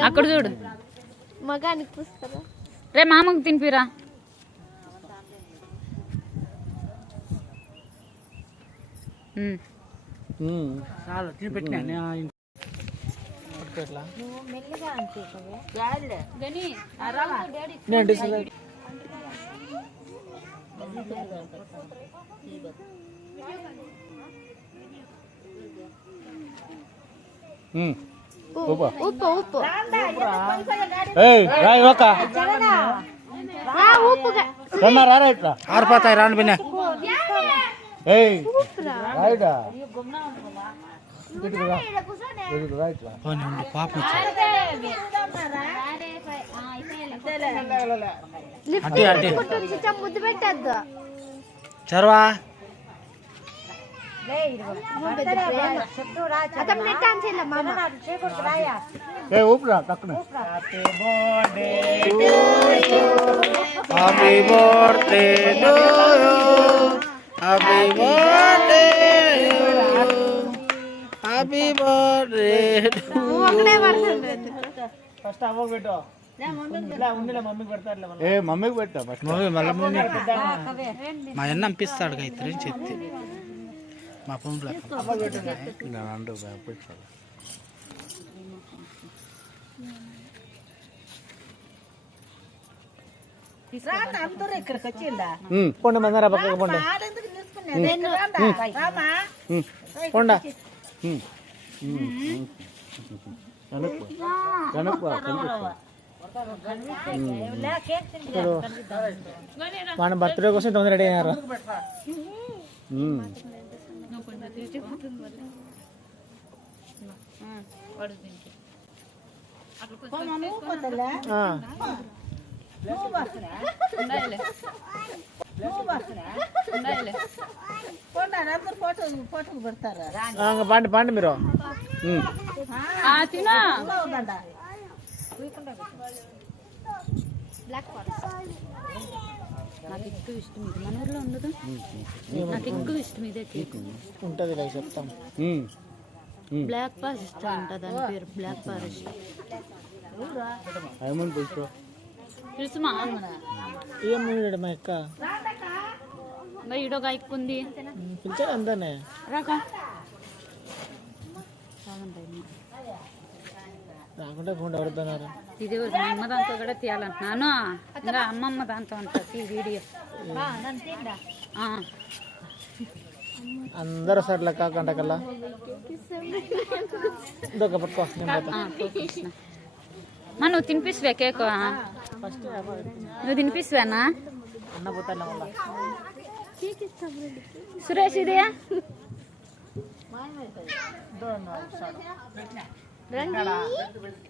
అక్కడ చూడు మగానికి పుస్తరా రే మామకు తినిపిరా చాలా తిని పెట్టినా ఉప్పు ఉప్పు ఆరిపోతాయి రాను బిన్న పాపం ముద్దు పెట్టద్దు చర్వా ఊపిరా తక్కువ happy birthday to you happy birthday happy birthday first అవ్వకు పెట్టు మమ్మీకి పెట్టా మమ్మీ మళ్ళీ మా అన్న పంపిస్తాడు ఇద్దరు చెప్తే మా ఫోన్లో అందరూ ఇక్కడికి వచ్చిందా పొండి మందరా పక్కకు పొండి పొండా మన బర్త్డే కోసం తొందర రెడీ అయ్యారు పండి పండి మీరు నాకు ఎక్కువ ఇష్టం ఇది మన ఊర్లో ఉండదు నాకు ఎక్కువ ఇష్టం ఇదే కేక్ ఉంటుంది చెప్తాం బ్లాక్ ఫారెస్ట్ అంట దాని పేరు బ్లాక్ ఫారెస్ట్ తెలుసుమా మా అక్క ఈడొక ఎక్కుంది పిలిచారు అందరినీ రాకా రాకుండా ఫోన్ ఎవరుతున్నారు ఇది మా అమ్మ దాంతో కూడా తీయాలంటున్నాను ఇంకా అమ్మమ్మ దాంతో ఉంటుంది ఈ వీడియో అందరూ సర్లే కాకంట కల్లా ఇదొక పట్టుకో మా నువ్వు తినిపిస్తువే కేక్ నువ్వు తినిపిస్తువేనా సురేష్ ఇది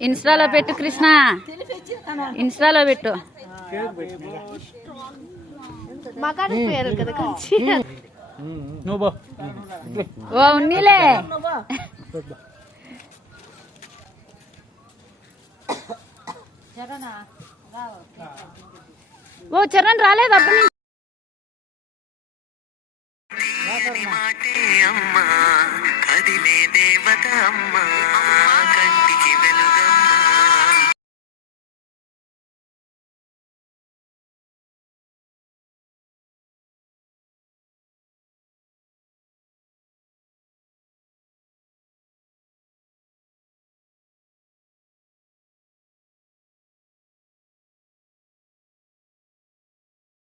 ఇన్స్టాలో పెట్టు కృష్ణ ఇన్స్టాలో పెట్టు ఓ ఉన్నీలే ఓ చరణ్ రాలేదు అప్పటి